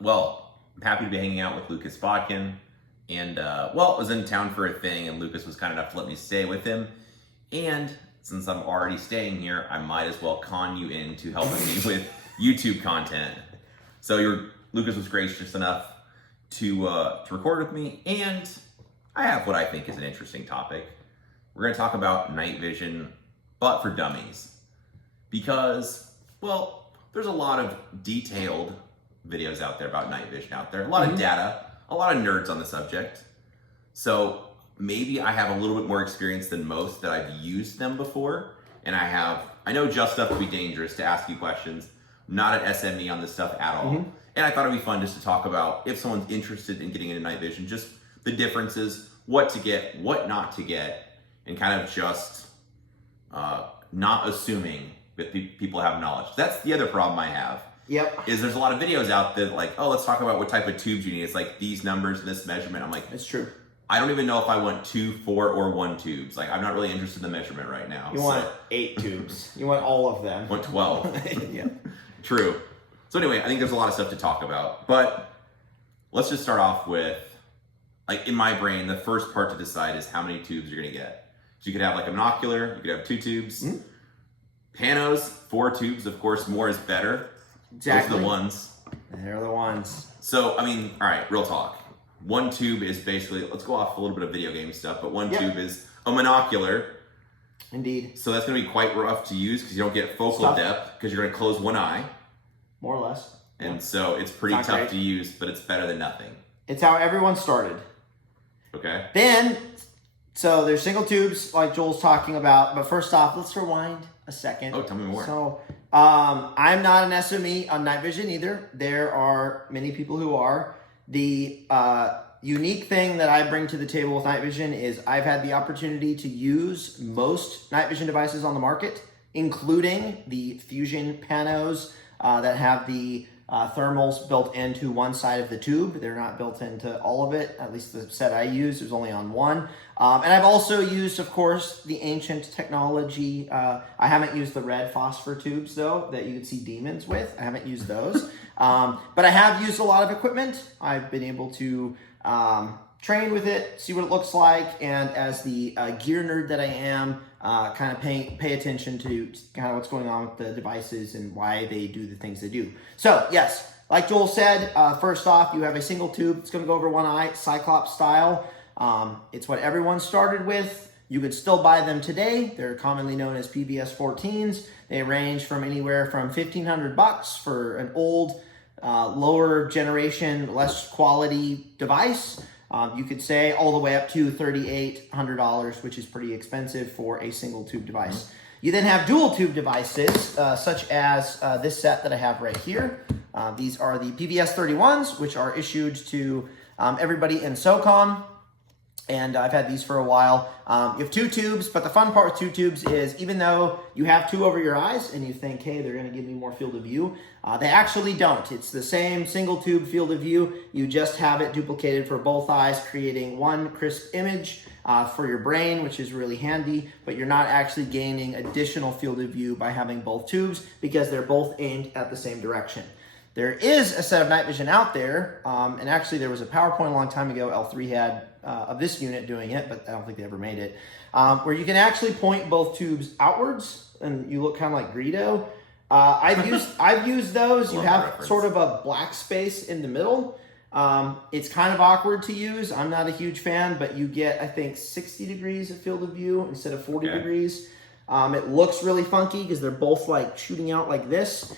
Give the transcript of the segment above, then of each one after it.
Well, I'm happy to be hanging out with Lucas Botkin. And, well, I was in town for a thing, and Lucas was kind enough to let me stay with him. And since I'm already staying here, I might as well con you into helping me with YouTube content. So Lucas was gracious enough to record with me, and I have what I think is an interesting topic. We're going to talk about night vision, but for dummies. Because, well, there's a lot of detailed videos out there about night vision out there, a lot of data, a lot of nerds on the subject. So maybe I have a little bit more experience than most that I've used them before. And I know just enough to be dangerous to ask you questions. I'm not an SME on this stuff at all. And I thought it'd be fun just to talk about if someone's interested in getting into night vision, just the differences, what to get, what not to get, and kind of just not assuming that people have knowledge. That's the other problem I have. Is there's a lot of videos out there like, oh, let's talk about what type of tubes you need. It's like these numbers, this measurement. I'm like, it's true. I don't even know if I want 2, 4, or 1 tubes. Like, I'm not really interested in the measurement right now. You want 8 tubes. You want all of them. I want 12. Yeah. True. So anyway, I think there's a lot of stuff to talk about. But let's just start off with, like, in my brain, the first part to decide is how many tubes you're going to get. So you could have like a binocular, you could have 2 tubes. Panos, 4 tubes, of course, more is better. Exactly. Those are the ones. They're the ones. So, I mean, all right, real talk. 1 tube is basically, let's go off a little bit of video game stuff, but 1 tube is a monocular. Indeed. So that's going to be quite rough to use because you don't get focal depth because you're going to close one eye. More or less. And so it's pretty tough to use, but it's better than nothing. It's how everyone started. Okay. Then, so there's single tubes like Joel's talking about, but first off, let's rewind a second. Oh, tell me more. So, I'm not an SME on night vision either. There are many people who are. The unique thing that I bring to the table with night vision is I've had the opportunity to use most night vision devices on the market, including the Fusion Panos that have the thermals built into one side of the tube. They're not built into all of it. At least the set I used was only on one. And I've also used, of course, the ancient technology. I haven't used the red phosphor tubes, though, that you could see demons with. I haven't used those. But I have used a lot of equipment. I've been able to train with it, see what it looks like, and as the gear nerd that I am, kind of pay attention to kind of what's going on with the devices and why they do the things they do. So, yes, like Joel said, first off, you have a single tube. It's going to go over one eye, Cyclops style. It's what everyone started with. You could still buy them today. They're commonly known as PVS 14s. They range from anywhere from $1,500 for an old, lower generation, less quality device. You could say all the way up to $3,800, which is pretty expensive for a single tube device. You then have dual tube devices, such as this set that I have right here. These are the PVS 31s, which are issued to everybody in SOCOM. And I've had these for a while. You have 2 tubes, but the fun part with 2 tubes is even though you have 2 over your eyes and you think, hey, they're going to give me more field of view, they actually don't. It's the same single tube field of view. You just have it duplicated for both eyes, creating one crisp image for your brain, which is really handy, but you're not actually gaining additional field of view by having both tubes because they're both aimed at the same direction. There is a set of night vision out there, and actually there was a PowerPoint a long time ago, L3 had, of this unit doing it, but I don't think they ever made it, where you can actually point both tubes outwards, and you look kind of like Greedo. I've used those. You have sort of a black space in the middle. It's kind of awkward to use. I'm not a huge fan, but you get, I think, 60 degrees of field of view instead of 40 degrees. It looks really funky because they're both like shooting out like this.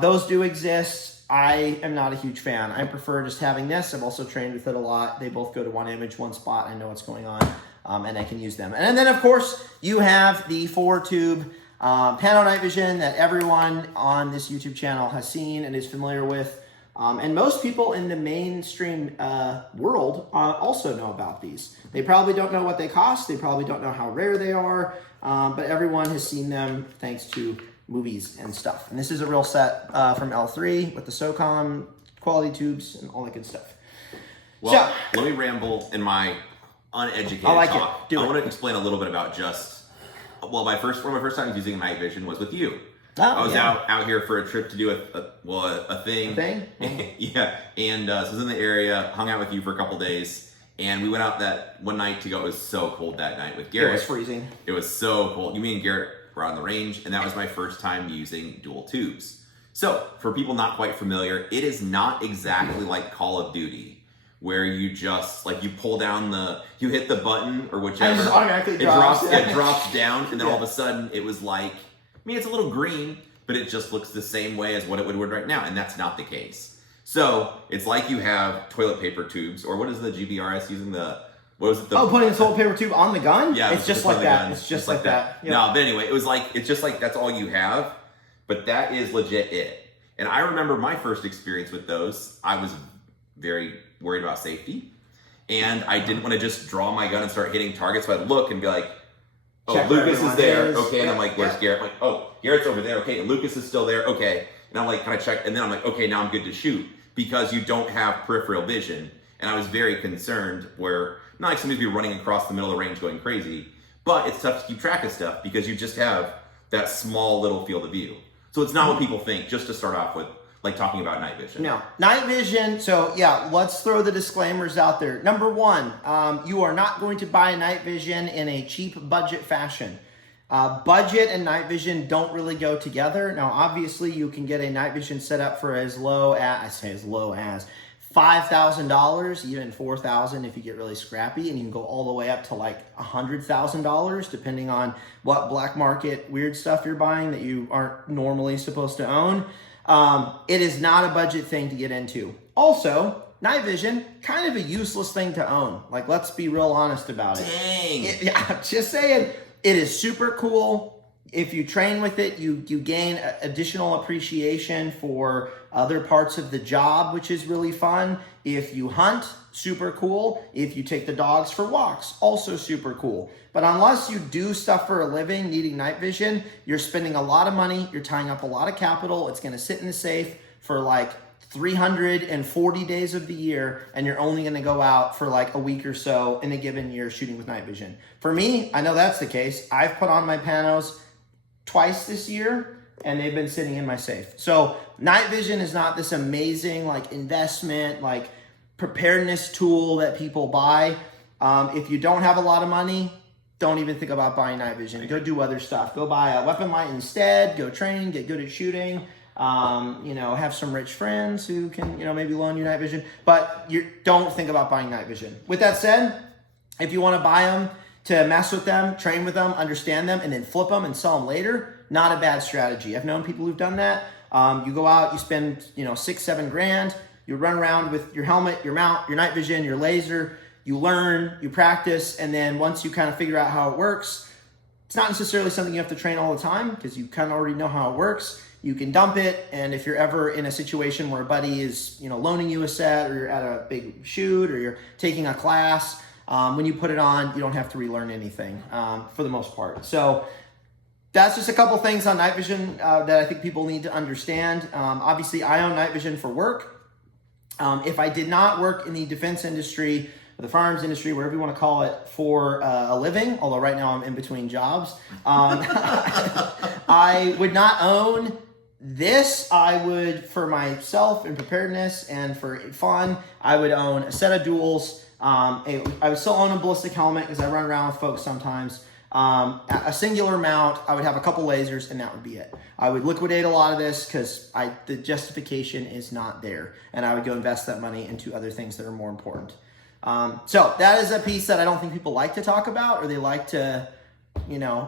Those do exist. I am not a huge fan. I prefer just having this. I've also trained with it a lot. They both go to one image, one spot. I know what's going on, and I can use them. And then, of course, you have the 4-tube Pano night vision that everyone on this YouTube channel has seen and is familiar with. And most people in the mainstream world also know about these. They probably don't know what they cost. They probably don't know how rare they are. But everyone has seen them thanks to movies and stuff. And this is a real set from L3 with the SOCOM quality tubes and all that good stuff. Well, let me ramble in my uneducated talk. I want to explain a little bit about just, well, one of my first times using night vision was with you. I was out here for a trip to do a thing. A thing? Yeah, and so I was in the area, hung out with you for a couple days, and we went out that one night to go. It was so cold that night with Garrett. It was freezing. It was so cold. Me and Garrett were on the range, and that was my first time using dual tubes. So, for people not quite familiar, it is not exactly like Call of Duty, where you just, like, you pull down you hit the button or whichever. And it just automatically drops. It drops down, and then all of a sudden it was like, I mean, it's a little green, but it just looks the same way as what it would right now, and that's not the case. So, it's like you have toilet paper tubes, or what is the GBRS using what was it? Putting the toilet paper tube on the gun? Yeah. It's just like that. It's just like that. Yep. No, but anyway, it's just like that's all you have, but that is legit it. And I remember my first experience with those, I was very worried about safety, and I didn't want to just draw my gun and start hitting targets, so I'd look and be like, oh, check Lucas is there, okay, yeah, and I'm like, where's Garrett? I'm like, oh, Garrett's over there, okay, and Lucas is still there, okay, and I'm like, can I check? And then I'm like, okay, now I'm good to shoot, because you don't have peripheral vision, and I was very concerned where, not like somebody's be running across the middle of the range going crazy, but it's tough to keep track of stuff, because you just have that small little field of view. So it's not what people think, just to start off with, like talking about night vision. No, night vision. So yeah, let's throw the disclaimers out there. Number one, you are not going to buy night vision in a cheap budget fashion. Budget and night vision don't really go together. Now, obviously, you can get a night vision setup for as low as $5,000, even $4,000 if you get really scrappy, and you can go all the way up to like $100,000 depending on what black market weird stuff you're buying that you aren't normally supposed to own. It is not a budget thing to get into. Also, night vision, kind of a useless thing to own. Like, let's be real honest about it. Dang. I'm just saying, it is super cool. If you train with it, you gain additional appreciation for other parts of the job, which is really fun. If you hunt, super cool. If you take the dogs for walks, also super cool. But unless you do stuff for a living needing night vision, you're spending a lot of money, you're tying up a lot of capital, it's gonna sit in the safe for like 340 days of the year, and you're only gonna go out for like a week or so in a given year shooting with night vision. For me, I know that's the case. I've put on my panos twice this year, and they've been sitting in my safe. So night vision is not this amazing like investment, like preparedness tool that people buy. If you don't have a lot of money, don't even think about buying night vision. Go do other stuff. Go buy a weapon light instead. Go train, get good at shooting. Have some rich friends who can, maybe loan you night vision. But don't think about buying night vision. With that said, if you want to buy them to mess with them, train with them, understand them, and then flip them and sell them later, not a bad strategy. I've known people who've done that. You go out, you spend, $6-7 grand. You run around with your helmet, your mount, your night vision, your laser. You learn, you practice, and then once you kind of figure out how it works, it's not necessarily something you have to train all the time because you kind of already know how it works. You can dump it, and if you're ever in a situation where a buddy is, loaning you a set, or you're at a big shoot, or you're taking a class, when you put it on, you don't have to relearn anything for the most part. So that's just a couple things on night vision that I think people need to understand. Obviously, I own night vision for work. If I did not work in the defense industry, the firearms industry, whatever you want to call it, for a living, although right now I'm in between jobs, I would not own this. I would, for myself and preparedness and for fun, I would own a set of duals. I would still own a ballistic helmet because I run around with folks sometimes. A singular mount, I would have a couple lasers, and that would be it. I would liquidate a lot of this because the justification is not there, and I would go invest that money into other things that are more important. So that is a piece that I don't think people like to talk about, or they like to,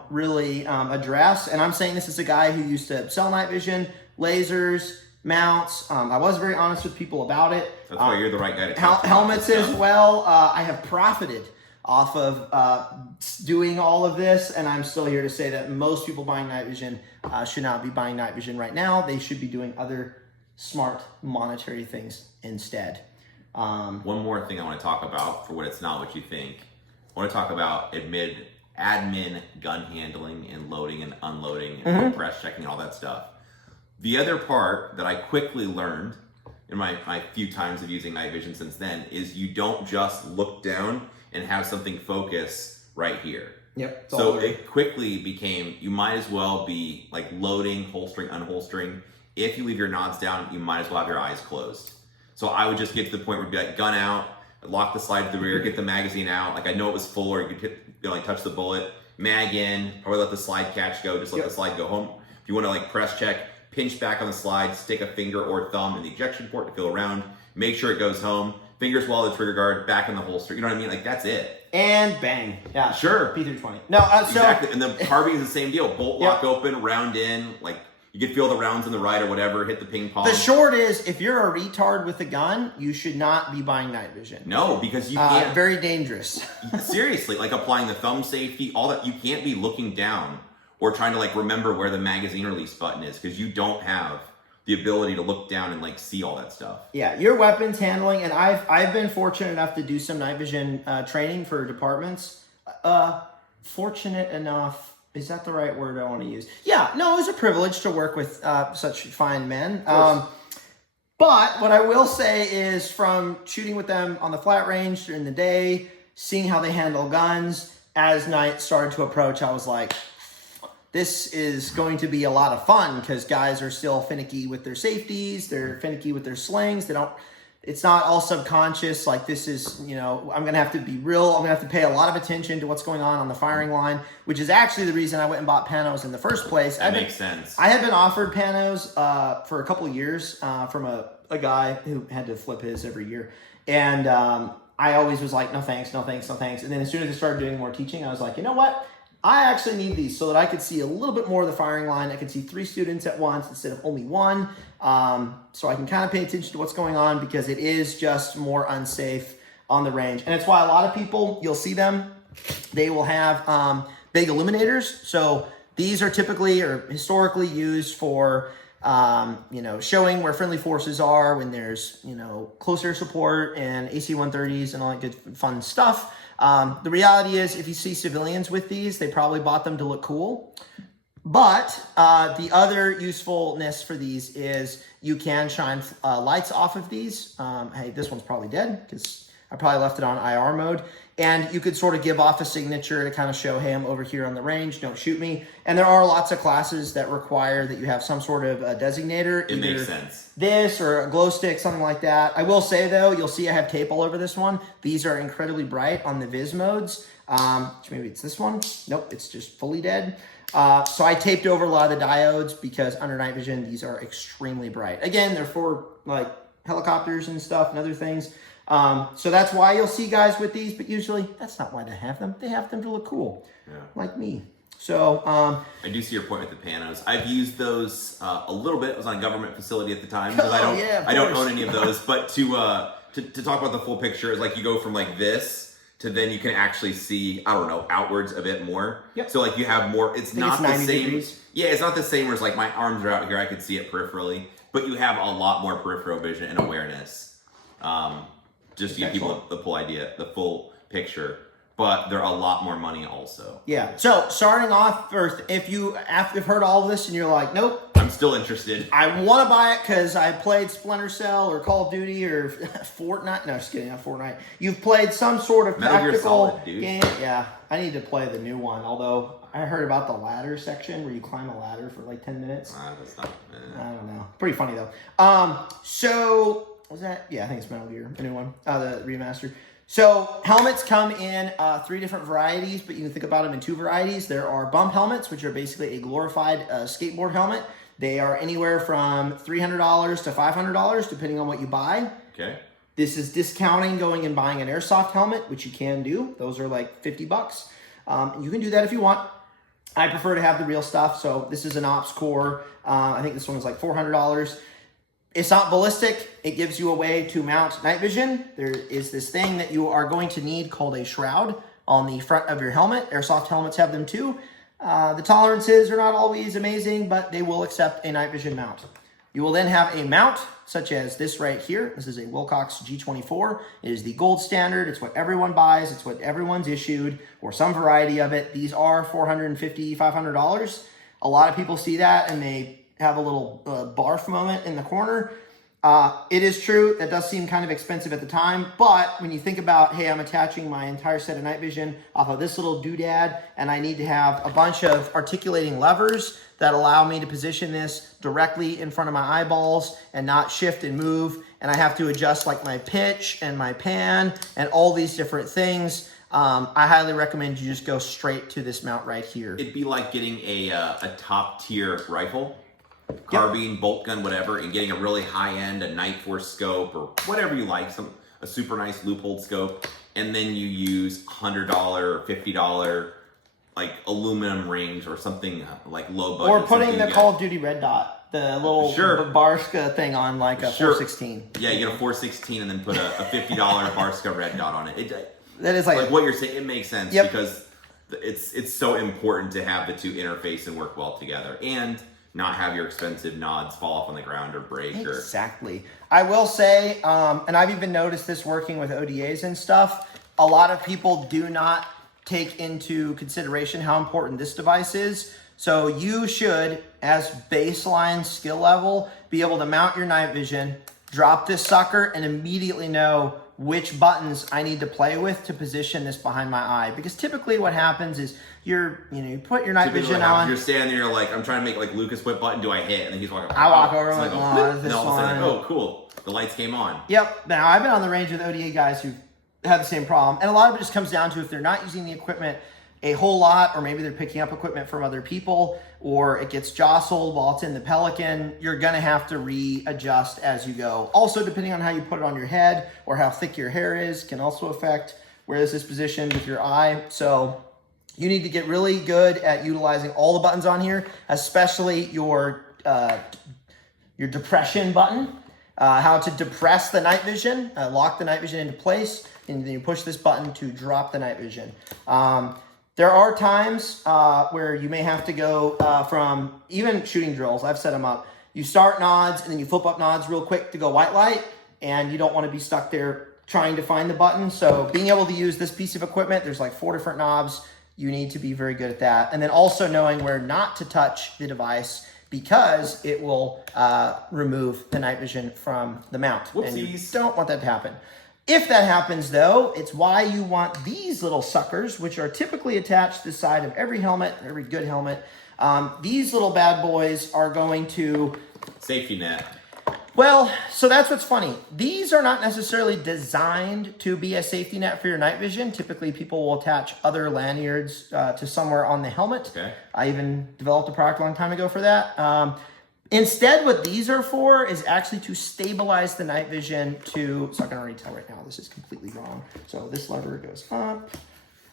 really address. And I'm saying this as a guy who used to sell night vision, lasers, mounts. I was very honest with people about it. That's why you're the right guy to talk about helmets as well. I have profited off of doing all of this, and I'm still here to say that most people buying night vision should not be buying night vision right now. They should be doing other smart monetary things instead. One more thing I want to talk about for what it's not what you think. I want to talk about admin gun handling and loading and unloading and press checking, all that stuff. The other part that I quickly learned in my few times of using night vision since then is you don't just look down and have something focus right here. Yep. So it quickly became, you might as well be like loading, holstering, unholstering. If you leave your nods down, you might as well have your eyes closed. So I would just get to the point where it'd be like gun out, lock the slide to the rear, get the magazine out. Like I know it was full, or you could like touch the bullet, mag in, probably let the slide catch go, just let the slide go home. If you want to like press check, pinch back on the slide, stick a finger or thumb in the ejection port to feel around, make sure it goes home, fingers while the trigger guard, back in the holster. You know what I mean? Like that's it. And bang. Yeah. Sure. P320. No, exactly. And the carbine is the same deal. Bolt lock open, round in, like you could feel the rounds in the right or whatever, hit the ping pong. The short is, if you're a retard with a gun, you should not be buying night vision. No, because you can't. Very dangerous. Seriously, like applying the thumb safety, all that. You can't be looking down or trying to like remember where the magazine release button is because you don't have the ability to look down and like see all that stuff. Yeah, your weapons handling, and I've been fortunate enough to do some night vision training for departments. Fortunate enough. Is that the right word I want to use? Yeah, no, it was a privilege to work with such fine men. But what I will say is from shooting with them on the flat range during the day, seeing how they handle guns, as night started to approach, I was like, this is going to be a lot of fun because guys are still finicky with their safeties. They're finicky with their slings. It's not all subconscious. Like this is, I'm going to have to be real. I'm going to have to pay a lot of attention to what's going on the firing line, which is actually the reason I went and bought panos in the first place. That makes sense. I had been offered panos for a couple of years from a guy who had to flip his every year. And I always was like, no thanks, no thanks, no thanks. And then as soon as I started doing more teaching, I was like, you know what? I actually need these so that I could see a little bit more of the firing line. I could see 3 students at once instead of only 1. So I can kind of pay attention to what's going on because it is just more unsafe on the range. And it's why a lot of people, you'll see them, they will have big illuminators. So these are typically or historically used for, showing where friendly forces are when there's, close air support and AC-130s and all that good fun stuff. The reality is if you see civilians with these, they probably bought them to look cool. But the other usefulness for these is you can shine lights off of these. Hey, this one's probably dead because I probably left it on IR mode. And you could sort of give off a signature to kind of show, hey, I'm over here on the range, don't shoot me. And there are lots of classes that require that you have some sort of a designator. It makes sense. This or a glow stick, something like that. I will say, though, you'll see I have tape all over this one. These are incredibly bright on the Viz modes. Maybe it's this one. Nope, it's just fully dead. So I taped over a lot of the diodes because under night vision, these are extremely bright. Again, they're for like helicopters and stuff and other things. So that's why you'll see guys with these, but usually that's not why they have them. They have them to look cool, like me. So I do see your point with the panos. I've used those a little bit. I was on a government facility at the time because I don't own any of those. But to talk about the full picture is like you go from like this to then you can actually see, I don't know, outwards a bit more. Yep. So like you have more. It's not the same. Degrees. Yeah, it's not the same where it's like my arms are out here. I could see it peripherally, but you have a lot more peripheral vision and awareness. Just to give people the full picture, but they're a lot more money also. Yeah. So starting off first, if you've heard all of this and you're like, nope, I'm still interested. I want to buy it because I played Splinter Cell or Call of Duty or Fortnite. No, just kidding, not Fortnite. You've played some sort of tactical game. Yeah, I need to play the new one. Although I heard about the ladder section where you climb a ladder for like 10 minutes. That's not, I don't know. Pretty funny though. So. Was that? Yeah, I think it's Metal Gear, the new one, the remaster. So helmets come in 3 different varieties, but you can think about them in 2 varieties. There are bump helmets, which are basically a glorified skateboard helmet. They are anywhere from $300 to $500, depending on what you buy. Okay. This is discounting going and buying an airsoft helmet, which you can do. Those are like $50. You can do that if you want. I prefer to have the real stuff. So this is an Ops Core. I think this one was like $400. It's not ballistic. It gives you a way to mount night vision. There is this thing that you are going to need called a shroud on the front of your helmet. Airsoft helmets have them too. The tolerances are not always amazing, but they will accept a night vision mount. You will then have a mount such as this right here. This is a Wilcox G24. It is the gold standard. It's what everyone buys. It's what everyone's issued or some variety of it. These are $450, $500. A lot of people see that and they have a little barf moment in the corner. It is true that does seem kind of expensive at the time, but when you think about, hey, I'm attaching my entire set of night vision off of this little doodad, and I need to have a bunch of articulating levers that allow me to position this directly in front of my eyeballs and not shift and move, and I have to adjust like my pitch and my pan and all these different things. I highly recommend you just go straight to this mount right here. It'd be like getting a top tier rifle, carbine, bolt gun, whatever, and getting a really high end, a Night Force scope or whatever you like, a super nice loophole scope, and then you use $100 or $50 like aluminum rings or something like low budget. Or putting the Call of Duty red dot, the little Barska thing on like a 416. Yeah, you get a 416 and then put a $50 Barska red dot on it. That is like what you're saying. It makes sense because it's so important to have the two interface and work well together, and not have your expensive nods fall off on the ground or break. Exactly. I will say, and I've even noticed this working with ODAs and stuff, a lot of people do not take into consideration how important this device is. So you should, as baseline skill level, be able to mount your night vision, drop this sucker, and immediately know which buttons I need to play with to position this behind my eye. Because typically what happens is you put your night vision on. You're standing there, you're like, I'm trying to make like Lucas, what button do I hit? And then he's walking. I walk over, like, oh, this one. one. Like, oh, cool. The lights came on. Yep. Now I've been on the range with ODA guys who have the same problem, and a lot of it just comes down to if they're not using the equipment a whole lot, or maybe they're picking up equipment from other people, or it gets jostled while it's in the Pelican, you're gonna have to readjust as you go. Also, depending on how you put it on your head or how thick your hair is, can also affect where this is positioned with your eye. So you need to get really good at utilizing all the buttons on here, especially your depression button, how to depress the night vision, lock the night vision into place, and then you push this button to drop the night vision. There are times where you may have to go from even shooting drills. I've set them up. You start nods and then you flip up nods real quick to go white light, and you don't want to be stuck there trying to find the button. So being able to use this piece of equipment, there's like 4 different knobs. You need to be very good at that. And then also knowing where not to touch the device, because it will remove the night vision from the mount. Whoopsies. And you don't want that to happen. If that happens though, it's why you want these little suckers, which are typically attached to the side of every helmet, every good helmet. These little bad boys are going to... Safety net. Well, so that's what's funny. These are not necessarily designed to be a safety net for your night vision. Typically, people will attach other lanyards to somewhere on the helmet. Okay. I even developed a product a long time ago for that. Instead, what these are for is actually to stabilize the night vision to, so I can already tell right now, this is completely wrong. So this lever goes up,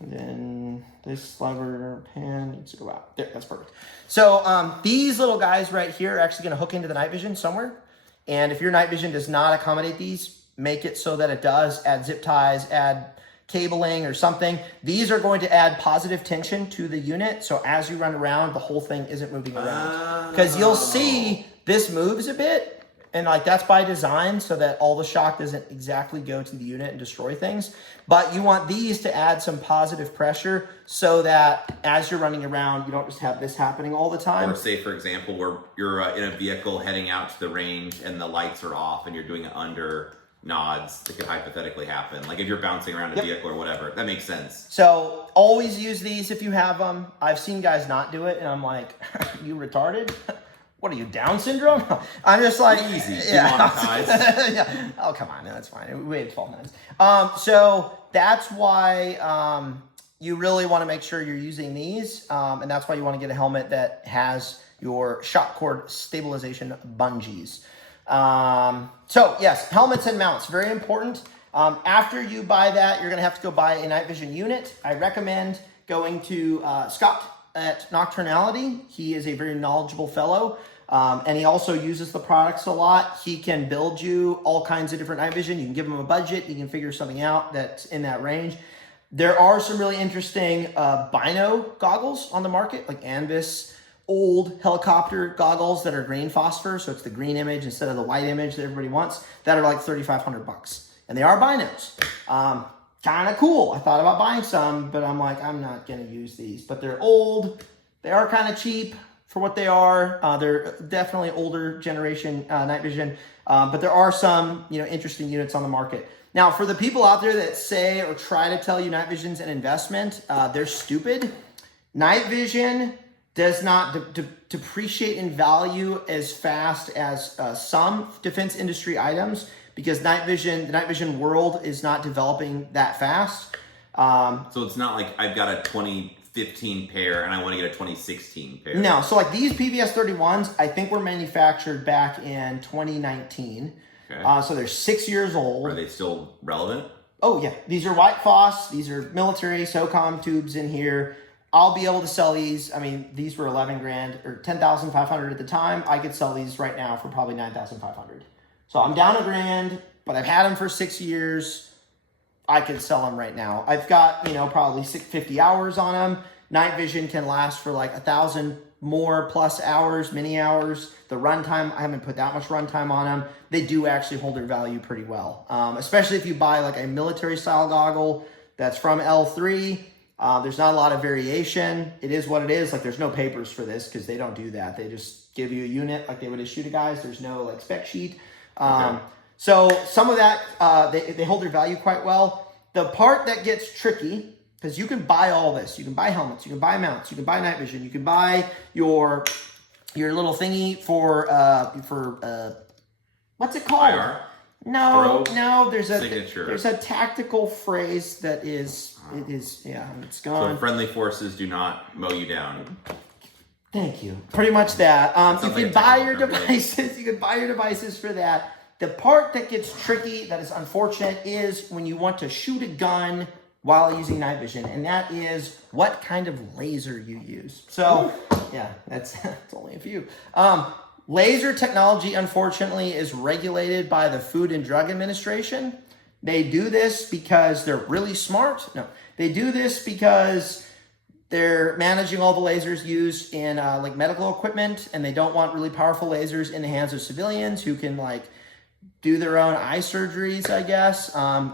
and then this lever pan needs to go out. There, that's perfect. So these little guys right here are actually gonna hook into the night vision somewhere. And if your night vision does not accommodate these, make it so that it does. Add zip ties, add cabling or something. These are going to add positive tension to the unit. So as you run around, the whole thing isn't moving around. Because you'll see this moves a bit. And like that's by design so that all the shock doesn't exactly go to the unit and destroy things. But you want these to add some positive pressure so that as you're running around, you don't just have this happening all the time. Or say, for example, where you're in a vehicle heading out to the range and the lights are off and you're doing it under nods, that could hypothetically happen. Like if you're bouncing around a vehicle or whatever, that makes sense. So always use these if you have them. I've seen guys not do it and I'm like, you retarded? What are you, Down syndrome? I'm just like, easy. Yeah. Oh, come on, no, that's fine. We have 12 minutes. So that's why you really want to make sure you're using these, and that's why you want to get a helmet that has your shock cord stabilization bungees. So yes, helmets and mounts, very important. After you buy that, you're going to have to go buy a night vision unit. I recommend going to Scott at Nocturnality. He is a very knowledgeable fellow, and he also uses the products a lot. He can build you all kinds of different night vision. You can give him a budget. You can figure something out that's in that range. There are some really interesting bino goggles on the market, like Anvis, old helicopter goggles that are green phosphor, so it's the green image instead of the white image that everybody wants, that are like $3,500. And they are binos. Kind of cool. I thought about buying some, but I'm like, I'm not going to use these. But they're old. They are kind of cheap for what they are. They're definitely older generation night vision. But there are some, interesting units on the market. Now, for the people out there that say or try to tell you night vision's an investment, they're stupid. Night vision does not depreciate in value as fast as some defense industry items, because the night vision world is not developing that fast. So it's not like I've got a 2015 pair and I want to get a 2016 pair. No, so like these PVS 31s, I think were manufactured back in 2019. Okay. So they're 6 years old. Are they still relevant? Oh yeah, these are white phos. These are military SOCOM tubes in here. I'll be able to sell these. I mean, these were 11 grand or 10,500 at the time. I could sell these right now for probably 9,500. So I'm down a grand, but I've had them for 6 years. I could sell them right now. I've got, probably 50 hours on them. Night vision can last for like 1,000 more plus hours, mini hours. The runtime, I haven't put that much runtime on them. They do actually hold their value pretty well. Especially if you buy like a military style goggle that's from L3. There's not a lot of variation. It is what it is. Like there's no papers for this because they don't do that. They just give you a unit like they would issue to guys. There's no like spec sheet. Okay. So some of that, they hold their value quite well. The part that gets tricky, because you can buy all this. You can buy helmets. You can buy mounts. You can buy night vision. You can buy your little thingy for what's it called? IR? No, Pro? no. There's Signature. a tactical phrase that is it's gone. So friendly forces do not mow you down. Thank you. Pretty much that. You sounds can like a buy your technical term, devices. You can buy your devices for that. The part that gets tricky, that is unfortunate, is when you want to shoot a gun while using night vision, and that is what kind of laser you use. So, yeah, that's only a few. Laser technology, unfortunately, is regulated by the Food and Drug Administration. They do this because they're really smart. No, they do this because they're managing all the lasers used in like medical equipment, and they don't want really powerful lasers in the hands of civilians who can like do their own eye surgeries, I guess.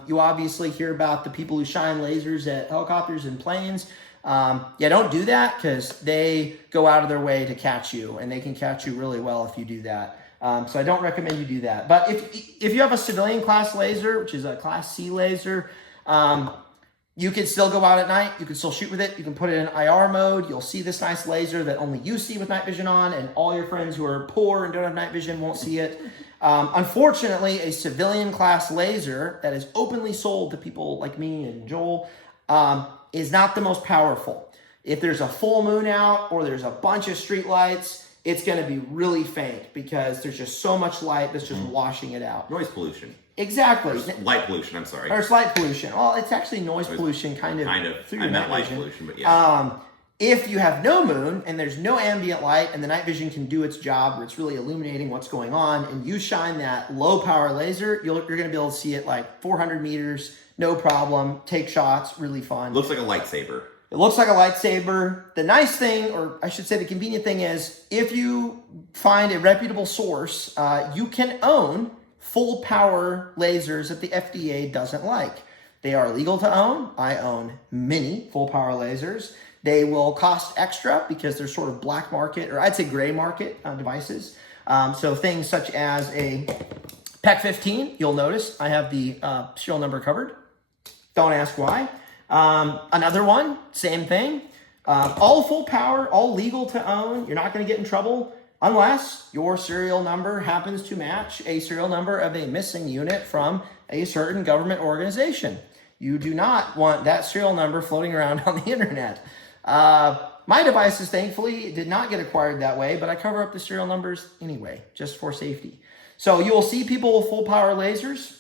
You obviously hear about the people who shine lasers at helicopters and planes. Don't do that because they go out of their way to catch you, and they can catch you really well if you do that. So I don't recommend you do that. But if you have a civilian class laser, which is a class C laser, you can still go out at night. You can still shoot with it. You can put it in IR mode. You'll see this nice laser that only you see with night vision on, and all your friends who are poor and don't have night vision won't see it. Unfortunately, a civilian class laser that is openly sold to people like me and Joel is not the most powerful. If there's a full moon out or there's a bunch of street lights, it's going to be really faint because there's just so much light that's just washing it out. Noise pollution. Exactly. Or light pollution, I'm sorry. Or it's light pollution. Well, it's actually noise pollution kind of. Through I meant light pollution, but yeah. If you have no moon and there's no ambient light and the night vision can do its job where it's really illuminating what's going on, and you shine that low power laser, you're going to be able to see it like 400 meters, no problem, take shots, really fun. Looks like a lightsaber. It looks like a lightsaber. The nice thing, or I should say the convenient thing is, if you find a reputable source, you can own full power lasers that the FDA doesn't like. They are legal to own. I own many full power lasers. They will cost extra because they're sort of black market, or I'd say gray market devices. So things such as a PEC 15, you'll notice I have the serial number covered. Don't ask why. Another one, same thing. All full power, all legal to own. You're not going to get in trouble unless your serial number happens to match a serial number of a missing unit from a certain government organization. You do not want that serial number floating around on the internet. My devices, thankfully, did not get acquired that way, but I cover up the serial numbers anyway, just for safety. So you will see people with full power lasers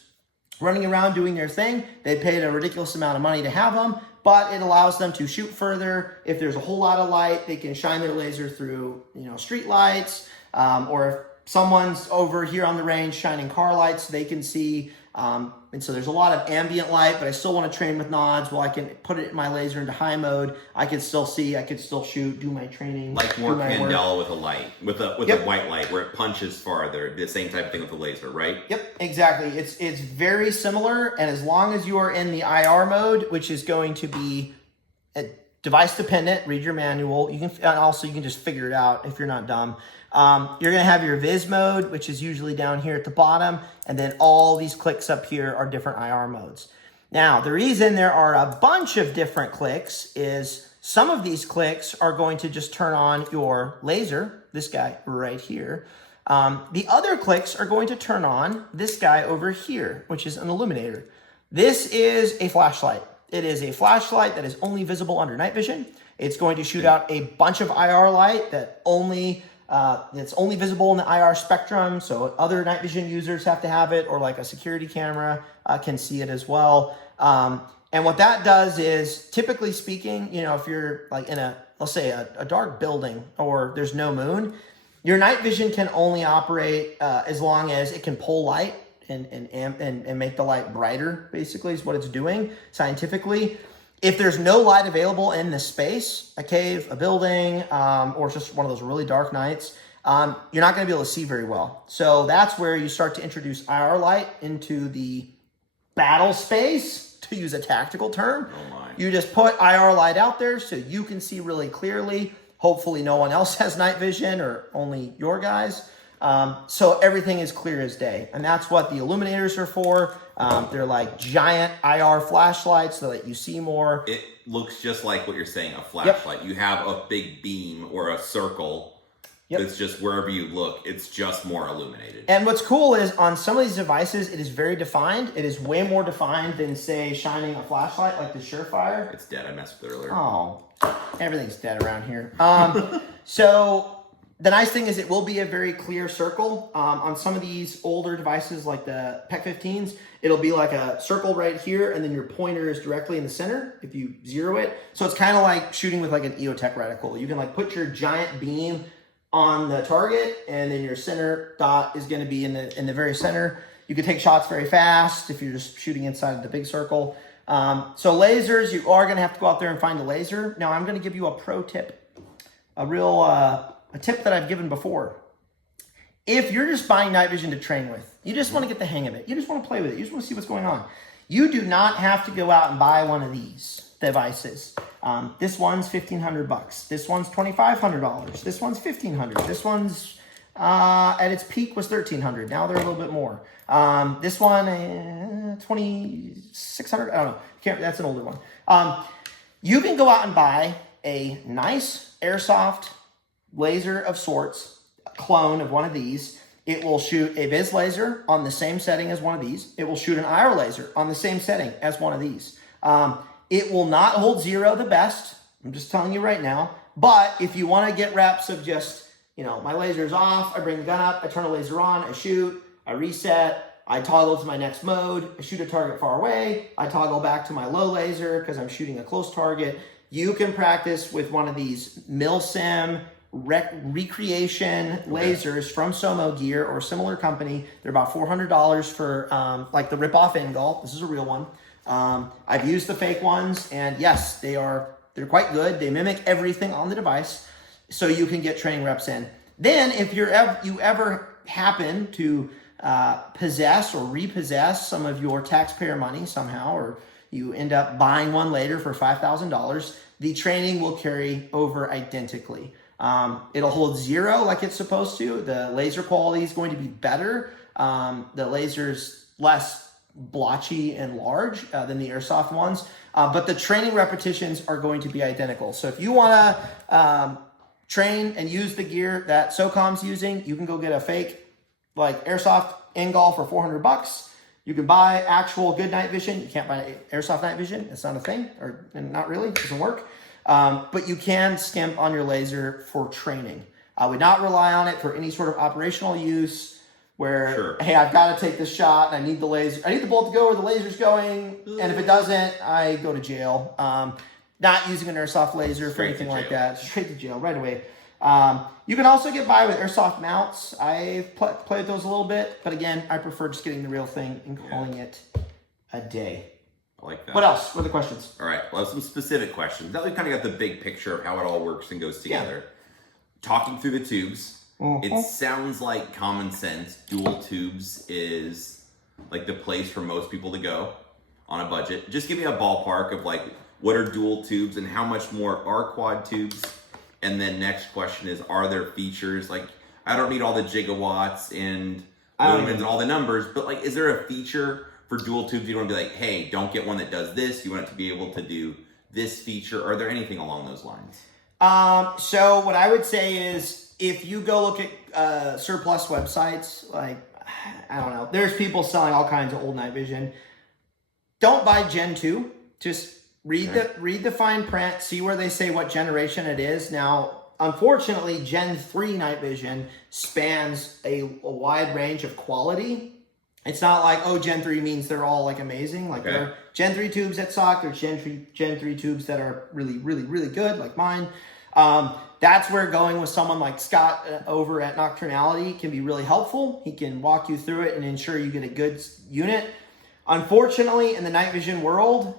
running around doing their thing. They paid a ridiculous amount of money to have them, but it allows them to shoot further. If there's a whole lot of light, they can shine their laser through, street lights, or if someone's over here on the range shining car lights, they can see. And so there's a lot of ambient light, but I still want to train with nods. Well, I can put my laser into high mode. I can still see, I can still shoot, do my training. Like more candela with a light, with a white light where it punches farther. The same type of thing with the laser, right? Yep, exactly. It's very similar, and as long as you are in the IR mode, which is going to be device dependent. Read your manual. You can, and also you can just figure it out if you're not dumb. You're gonna have your Viz mode, which is usually down here at the bottom, and then all these clicks up here are different IR modes. Now, the reason there are a bunch of different clicks is some of these clicks are going to just turn on your laser, this guy right here. The other clicks are going to turn on this guy over here, which is an illuminator. This is a flashlight. It is a flashlight that is only visible under night vision. It's going to shoot out a bunch of IR light that it's only visible in the IR spectrum, so other night vision users have to have it, or like a security camera can see it as well. And what that does is, typically speaking, you know, if you're like in let's say a dark building or there's no moon, your night vision can only operate as long as it can pull light and make the light brighter, basically, is what it's doing scientifically. If there's no light available in the space, a cave, a building, or just one of those really dark nights, you're not going to be able to see very well. So that's where you start to introduce IR light into the battle space, to use a tactical term. Oh my. You just put IR light out there so you can see really clearly. Hopefully no one else has night vision, or only your guys. So everything is clear as day. And that's what the illuminators are for. They're like giant IR flashlights so that you see more. It looks just like what you're saying, a flashlight. Yep. You have a big beam or a circle. Yep. It's just wherever you look, it's just more illuminated. And what's cool is on some of these devices, it is very defined. It is way more defined than, say, shining a flashlight like the Surefire. It's dead. I messed with it earlier. Oh, everything's dead around here. So the nice thing is it will be a very clear circle. On some of these older devices like the PEC 15s, it'll be like a circle right here, and then your pointer is directly in the center if you zero it. So it's kind of like shooting with like an EOTech reticle. You can like put your giant beam on the target, and then your center dot is going to be in the very center. You can take shots very fast if you're just shooting inside the big circle. So lasers, you are going to have to go out there and find a laser. Now I'm going to give you a pro tip, a tip that I've given before. If you're just buying night vision to train with, you just want to get the hang of it. You just want to play with it. You just want to see what's going on. You do not have to go out and buy one of these devices. This one's $1,500. This one's $2,500. This one's $1,500. This one's at its peak was $1,300. Now they're a little bit more. This one $2,600. I don't know. That's an older one. You can go out and buy a nice airsoft laser of sorts, a clone of one of these. It will shoot a Viz laser on the same setting as one of these. It will shoot an IR laser on the same setting as one of these. It will not hold zero the best. I'm just telling you right now. But if you want to get reps of just, you know, my laser's off, I bring the gun up, I turn the laser on, I shoot, I reset, I toggle to my next mode, I shoot a target far away, I toggle back to my low laser because I'm shooting a close target. You can practice with one of these Milsim recreation lasers from Somo Gear or similar company. They're about $400 for like the rip-off Engulf. This is a real one. I've used the fake ones, and yes, they're quite good. They mimic everything on the device, so you can get training reps in. Then, if you ever happen to possess or repossess some of your taxpayer money somehow, or you end up buying one later for $5,000, the training will carry over identically. It'll hold zero like it's supposed to. The laser quality is going to be better. The laser's less blotchy and large than the airsoft ones, but the training repetitions are going to be identical. So if you want to train and use the gear that SOCOM's using, you can go get a fake like airsoft Engulf for $400. You can buy actual good night vision. You can't buy airsoft night vision. It's not a thing, or not really. It doesn't work. But you can skimp on your laser for training. I would not rely on it for any sort of operational use where, hey, I've got to take this shot and I need the laser. I need the bolt to go where the laser's going. And if it doesn't, I go to jail. Not using an airsoft laser for anything like that. Straight to jail right away. You can also get by with airsoft mounts. I've played those a little bit, but again, I prefer just getting the real thing and calling it a day. I like that. What else? What are the questions? All right. Well, some specific questions. Now we've kind of got the big picture of how it all works and goes together. Yeah. Talking through the tubes, it sounds like common sense. Dual tubes is like the place for most people to go on a budget. Just give me a ballpark of like what are dual tubes and how much more are quad tubes? And then next question is, are there features? Like, I don't need all the gigawatts and lumens and all the numbers, but like, is there a feature for dual tubes you want to be like, hey, don't get one that does this. You want it to be able to do this feature. Are there anything along those lines? So what I would say is, if you go look at surplus websites, like, I don't know, there's people selling all kinds of old night vision. Don't buy Gen 2. Just read the fine print, see where they say what generation it is. Now, unfortunately, Gen 3 night vision spans a wide range of quality. It's not like, oh, Gen 3 means they're all like amazing. Like there are Gen 3 tubes that suck. There's Gen 3 tubes that are really, really, really good, like mine. That's where going with someone like Scott over at Nocturnality can be really helpful. He can walk you through it and ensure you get a good unit. Unfortunately, in the night vision world,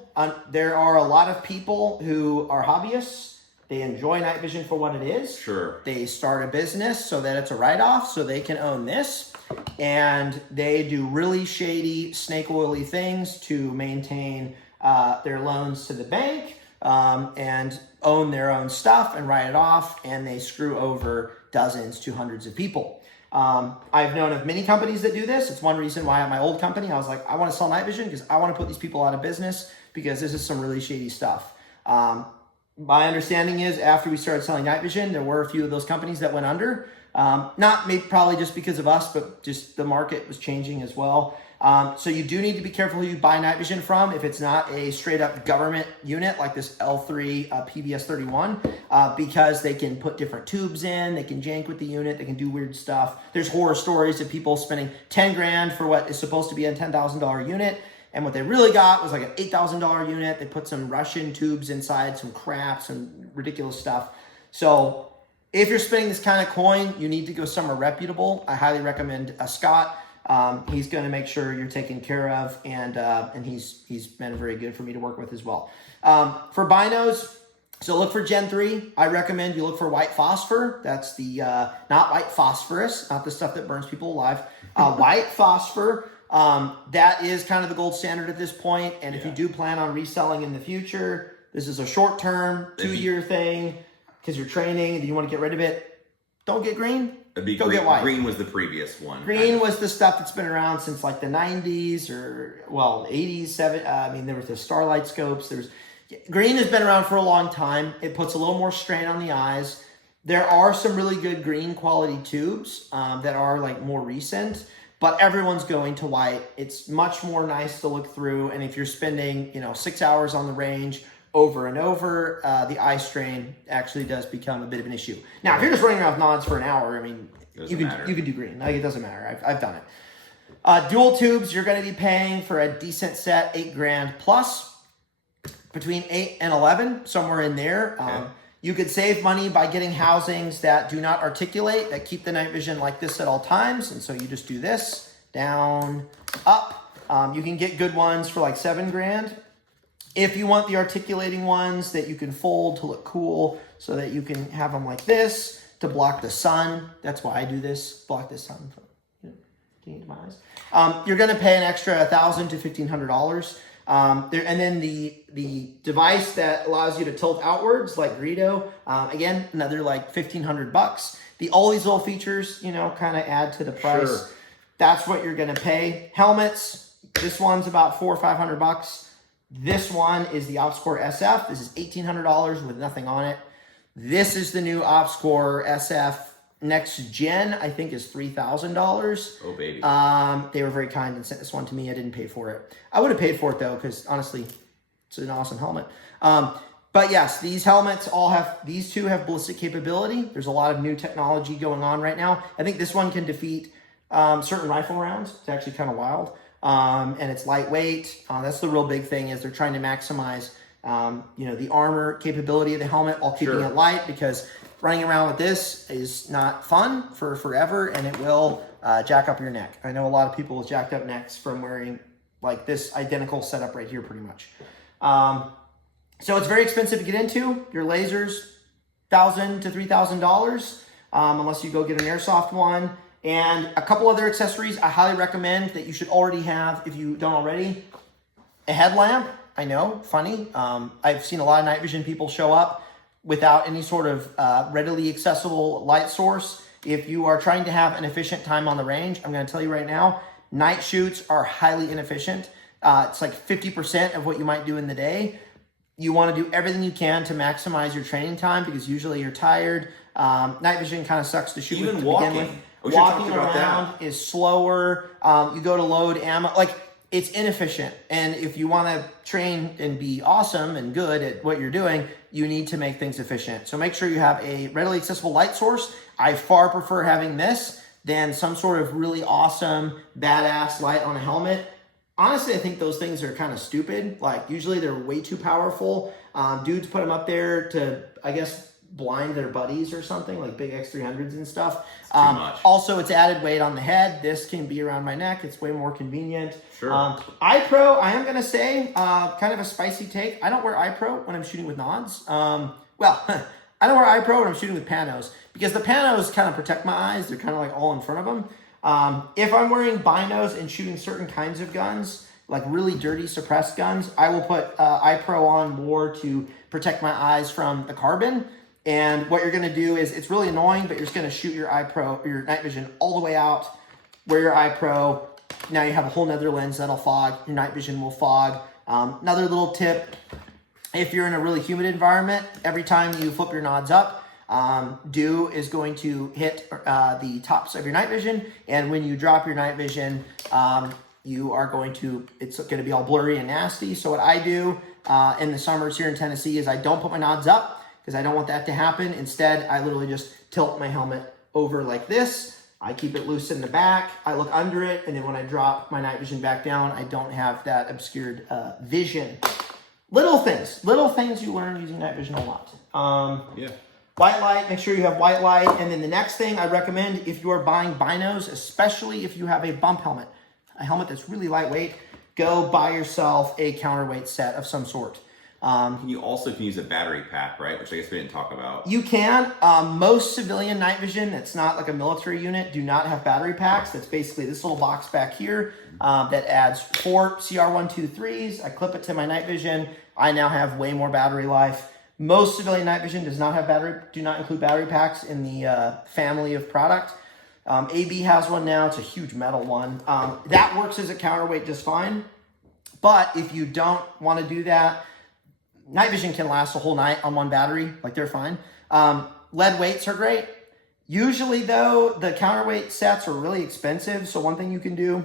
there are a lot of people who are hobbyists. They enjoy night vision for what it is. Sure. They start a business so that it's a write-off so they can own this. And they do really shady, snake oily things to maintain their loans to the bank and own their own stuff and write it off. And they screw over dozens to hundreds of people. I've known of many companies that do this. It's one reason why at my old company, I was like, I want to sell night vision because I want to put these people out of business because this is some really shady stuff. My understanding is after we started selling night vision, there were a few of those companies that went under. Probably just because of us, but just the market was changing as well. So you do need to be careful who you buy night vision from if it's not a straight up government unit like this L3 PVS31, because they can put different tubes in, they can jank with the unit, they can do weird stuff. There's horror stories of people spending 10 grand for what is supposed to be a $10,000 unit. And what they really got was like an $8,000 unit. They put some Russian tubes inside, some crap, some ridiculous stuff. So if you're spending this kind of coin, you need to go somewhere reputable. I highly recommend Scott. He's going to make sure you're taken care of, and he's been very good for me to work with as well. For binos, so look for Gen 3. I recommend you look for white phosphor. That's the not white phosphorus, not the stuff that burns people alive. White phosphor. That is kind of the gold standard at this point. And if you do plan on reselling in the future, this is a short-term, 2-year thing because you're training and you want to get rid of it. Don't get green. Go get white. Green was the previous one. Green was the stuff that's been around since like the 90s or, 80s, there was the Starlight scopes. Green has been around for a long time. It puts a little more strain on the eyes. There are some really good green quality tubes that are like more recent. But everyone's going to white. It's much more nice to look through. And if you're spending, 6 hours on the range over and over, the eye strain actually does become a bit of an issue. Now, if you're just running around with nods for an hour, you can do green. Like, it doesn't matter. I've done it. Dual tubes, you're going to be paying for a decent set, $8 grand plus, between 8 and 11, somewhere in there. Okay. You could save money by getting housings that do not articulate, that keep the night vision like this at all times. And so you just do this, down, up. You can get good ones for like 7 grand. If you want the articulating ones that you can fold to look cool so that you can have them like this to block the sun. That's why I do this, block the sun from getting into my eyes. You're going to pay an extra $1,000 to $1,500. And then the device that allows you to tilt outwards, like Greedo, again, another like $1,500. All these little features, kind of add to the price. Sure. That's what you're going to pay. Helmets, this one's about $400 or $500. This one is the OpsCore SF. This is $1,800 with nothing on it. This is the new OpsCore SF Next Gen, I think, is $3,000. Oh, baby. They were very kind and sent this one to me. I didn't pay for it. I would have paid for it, though, because, honestly, it's an awesome helmet. But, yes, these helmets these two have ballistic capability. There's a lot of new technology going on right now. I think this one can defeat certain rifle rounds. It's actually kind of wild. And it's lightweight. That's the real big thing is they're trying to maximize, the armor capability of the helmet while keeping it light, because running around with this is not fun for forever, and it will jack up your neck. I know a lot of people with jacked up necks from wearing like this identical setup right here pretty much. So it's very expensive to get into. Your lasers, $1,000 to $3,000, unless you go get an airsoft one. And a couple other accessories I highly recommend that you should already have, if you don't already, a headlamp. I know, funny. I've seen a lot of night vision people show up without any sort of readily accessible light source. If you are trying to have an efficient time on the range, I'm going to tell you right now, night shoots are highly inefficient. It's like 50% of what you might do in the day. You want to do everything you can to maximize your training time because usually you're tired. Night vision kind of sucks to shoot Even with to walking. begin with. We should talk Walking about around that. is slower. You go to load ammo. Like, it's inefficient. And if you want to train and be awesome and good at what you're doing, you need to make things efficient. So make sure you have a readily accessible light source. I far prefer having this than some sort of really awesome, badass light on a helmet. Honestly, I think those things are kind of stupid. Like, usually they're way too powerful. Dudes put them up there to, I guess, blind their buddies or something, like big X300s and stuff. Too much. Also, it's added weight on the head. This can be around my neck. It's way more convenient. Sure. iPro, I am going to say, kind of a spicy take. I don't wear iPro when I'm shooting with nods. Well, I don't wear iPro when I'm shooting with panos because the panos kind of protect my eyes. They're kind of like all in front of them. If I'm wearing binos and shooting certain kinds of guns, like really dirty suppressed guns, I will put iPro on more to protect my eyes from the carbon. And what you're going to do is, it's really annoying, but you're just going to shoot your iPro, your night vision all the way out, wear your iPro. Now you have a whole nother lens that'll fog. Your night vision will fog. Another little tip, if you're in a really humid environment, every time you flip your nods up, dew is going to hit the tops of your night vision. And when you drop your night vision, you are going to, it's going to be all blurry and nasty. So what I do in the summers here in Tennessee is I don't put my nods up because I don't want that to happen. Instead, I literally just tilt my helmet over like this. I keep it loose in the back. I look under it. And then when I drop my night vision back down, I don't have that obscured vision. Little things you learn using night vision a lot. Yeah. White light, make sure you have white light. And then the next thing I recommend, if you're buying binos, especially if you have a bump helmet, a helmet that's really lightweight, go buy yourself a counterweight set of some sort. You also can use a battery pack, right? Which I guess we didn't talk about. You can. Most civilian night vision, it's not like a military unit, do not have battery packs. That's basically this little box back here that adds 4 CR123s. I clip it to my night vision. I now have way more battery life. Most civilian night vision does not have do not include battery packs in the family of product. AB has one now. It's a huge metal one. That works as a counterweight just fine. But if you don't want to do that, night vision can last a whole night on one battery. Like, they're fine. Lead weights are great. Usually, though, the counterweight sets are really expensive. So one thing you can do,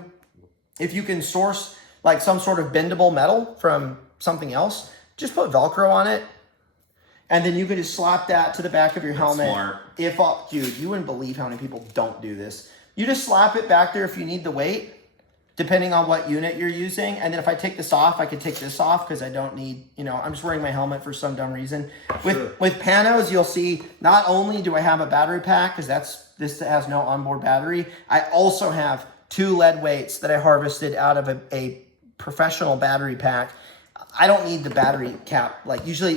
if you can source like some sort of bendable metal from something else, just put Velcro on it. And then you can just slap that to the back of your helmet. Smart. Dude, you wouldn't believe how many people don't do this. You just slap it back there if you need the weight, depending on what unit you're using. And then if I take this off, I could take this off because I don't need, I'm just wearing my helmet for some dumb reason. With panos, you'll see not only do I have a battery pack, because this has no onboard battery, I also have 2 lead weights that I harvested out of a professional battery pack. I don't need the battery cap. Like usually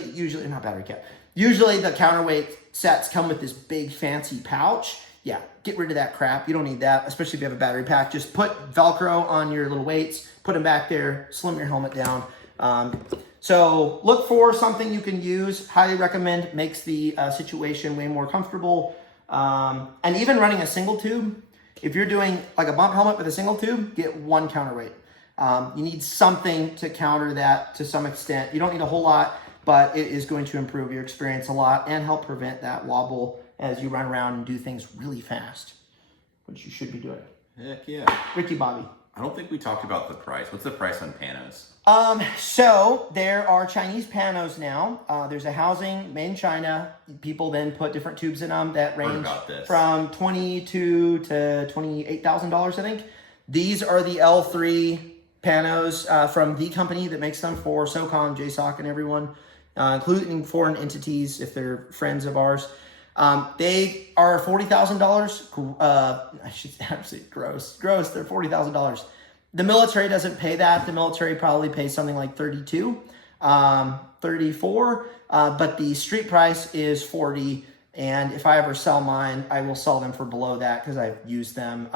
not battery cap. Usually the counterweight sets come with this big fancy pouch. Yeah, get rid of that crap. You don't need that, especially if you have a battery pack. Just put Velcro on your little weights, put them back there, slim your helmet down. So look for something you can use. Highly recommend. Makes the situation way more comfortable. And even running a single tube, if you're doing like a bump helmet with a single tube, get 1 counterweight. You need something to counter that to some extent. You don't need a whole lot, but it is going to improve your experience a lot and help prevent that wobble as you run around and do things really fast, which you should be doing. Heck yeah. Ricky Bobby. I don't think we talked about the price. What's the price on panos? So there are Chinese panos now. There's a housing made in China. People then put different tubes in them that range from $22,000 to $28,000, I think. These are the L3 panos from the company that makes them for SOCOM, JSOC, and everyone, including foreign entities if they're friends of ours. They are $40,000. I should say gross. They're $40,000. The military doesn't pay that. The military probably pays something like 32, 34, but the street price is 40. And if I ever sell mine, I will sell them for below that because I've used them.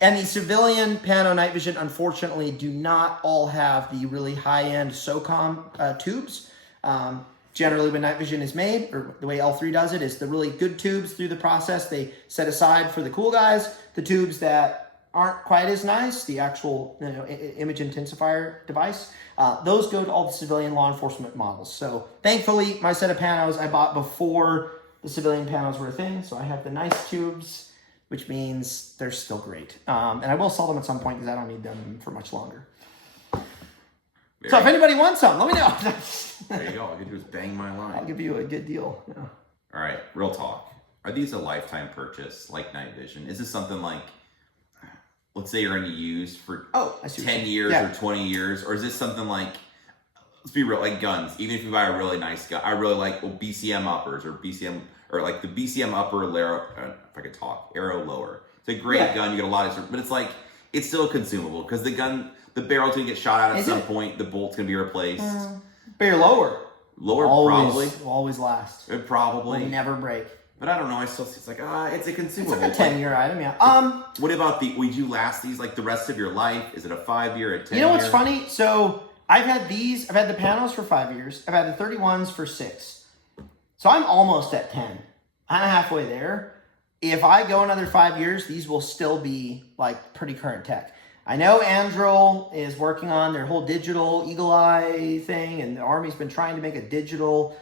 And the civilian Pano night vision, unfortunately, do not all have the really high-end SOCOM tubes. Generally, when night vision is made, or the way L3 does it, is the really good tubes through the process they set aside for the cool guys. The tubes that aren't quite as nice, the actual image intensifier device, those go to all the civilian law enforcement models. So thankfully, my set of Panos I bought before the civilian Panos were a thing, so I have the nice tubes, which means they're still great. And I will sell them at some point because I don't need them for much longer. So if anybody wants some, let me know. There you go. All you do is bang my line. I'll give you a good deal. Yeah. All right, real talk. Are these a lifetime purchase like night vision? Is this something like, let's say you're going to use for 10 years or 20 years? Or is this something like, let's be real, like guns. Even if you buy a really nice gun, I really like BCM uppers or like the BCM upper, if I could talk, arrow lower. It's a great gun. You get a lot of, but it's like, it's still consumable because the barrel's going to get shot out at some point. The bolt's going to be replaced. But you're lower. Probably. Will always last. It probably. Will never break. But I don't know. I still see it's like, it's a consumable. It's like a 10-year item, yeah. What about would you last these like the rest of your life? Is it a 5-year, a 10-year? You know what's funny? So I've had the Panos for 5 years. I've had the 31s for 6. So I'm almost at 10. I'm halfway there. If I go another 5 years, these will still be like pretty current tech. I know Andril is working on their whole digital Eagle Eye thing, and the Army's been trying to make a digital,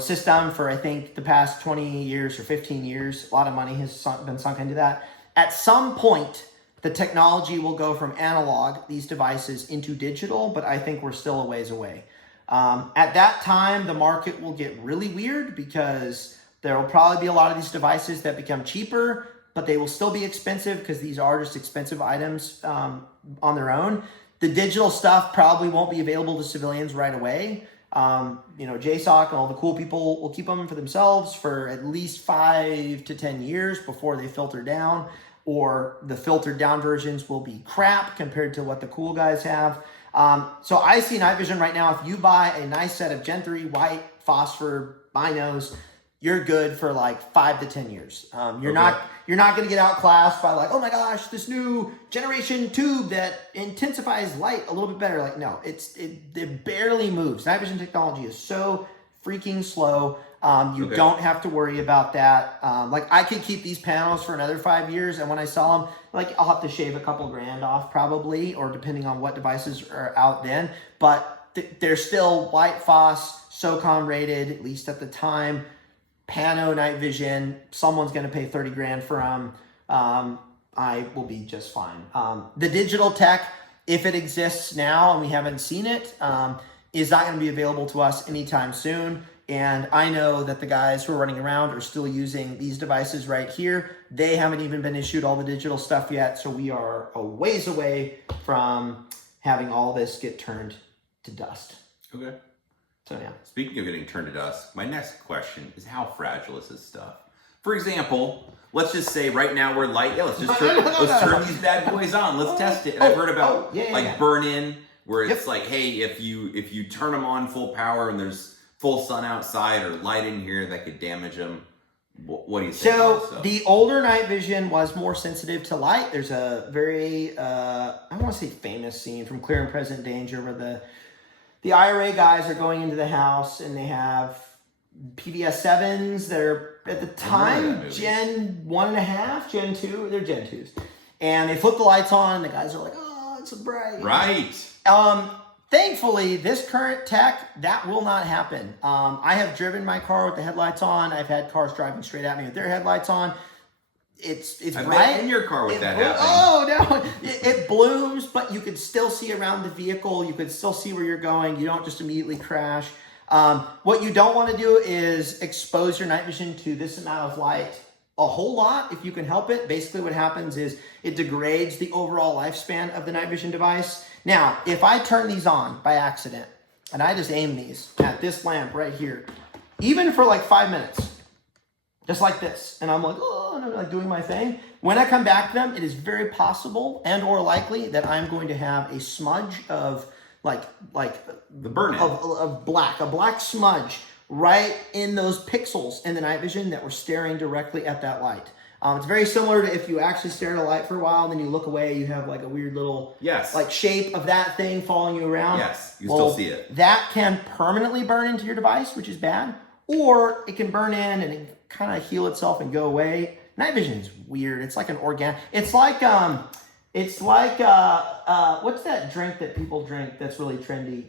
system for I think the past 20 years or 15 years. A lot of money has been sunk into that. At some point, the technology will go from analog, these devices, into digital, but I think we're still a ways away. At that time, the market will get really weird because there will probably be a lot of these devices that become cheaper, but they will still be expensive because these are just expensive items on their own. The digital stuff probably won't be available to civilians right away. JSOC and all the cool people will keep them for themselves for at least 5 to 10 years before they filter down, or the filtered down versions will be crap compared to what the cool guys have. So I see night vision right now. If you buy a nice set of Gen 3 white phosphor binos, you're good for like 5 to 10 years. You're not going to get outclassed by like, oh my gosh, this new generation tube that intensifies light a little bit better. Like, no, it barely moves. Night vision technology is so freaking slow. You don't have to worry about that. Like I could keep these panels for another 5 years, and when I sell them, like I'll have to shave a couple grand off probably, or depending on what devices are out then. But they're still white phos, SOCOM rated, at least at the time. Pano night vision, someone's going to pay 30 grand for them. I will be just fine. The digital tech, if it exists now and we haven't seen it, is not going to be available to us anytime soon. And I know that the guys who are running around are still using these devices right here. They haven't even been issued all the digital stuff yet. So we are a ways away from having all this get turned to dust. Okay. So yeah. Speaking of getting turned to dust, my next question is how fragile is this stuff? For example, let's just say right now we're light. Yeah, let's just turn these bad boys on. Let's test it. And I've heard about burn in, where it's like, hey, if you turn them on full power and there's full sun outside or light in here, that could damage them. What do you think? So the older night vision was more sensitive to light. There's a very I don't want to say famous scene from Clear and Present Danger where the IRA guys are going into the house and they have PVS 7s that are at the time Gen 1.5, Gen 2. They're Gen 2s, and they flip the lights on and the guys are like, oh, it's so bright. Right. Thankfully, this current tech, that will not happen. I have driven my car with the headlights on. I've had cars driving straight at me with their headlights on. It's I've bright. been in your car with that happening. Oh, no. It blooms, but you could still see around the vehicle. You could still see where you're going. You don't just immediately crash. What you don't want to do is expose your night vision to this amount of light a whole lot if you can help it. Basically what happens is it degrades the overall lifespan of the night vision device. Now, if I turn these on by accident and I just aim these at this lamp right here, even for like 5 minutes, just like this, and I'm like, oh, and I'm like doing my thing. When I come back to them, it is very possible and or likely that I'm going to have a smudge of like the burn of black, a black smudge right in those pixels in the night vision that were staring directly at that light. It's very similar to if you actually stare at a light for a while, and then you look away, you have like a weird little like shape of that thing following you around. Yes, you still see it. That can permanently burn into your device, which is bad, or it can burn in and it kind of heal itself and go away. Night vision is weird. It's like an organic. It's like what's that drink that people drink that's really trendy?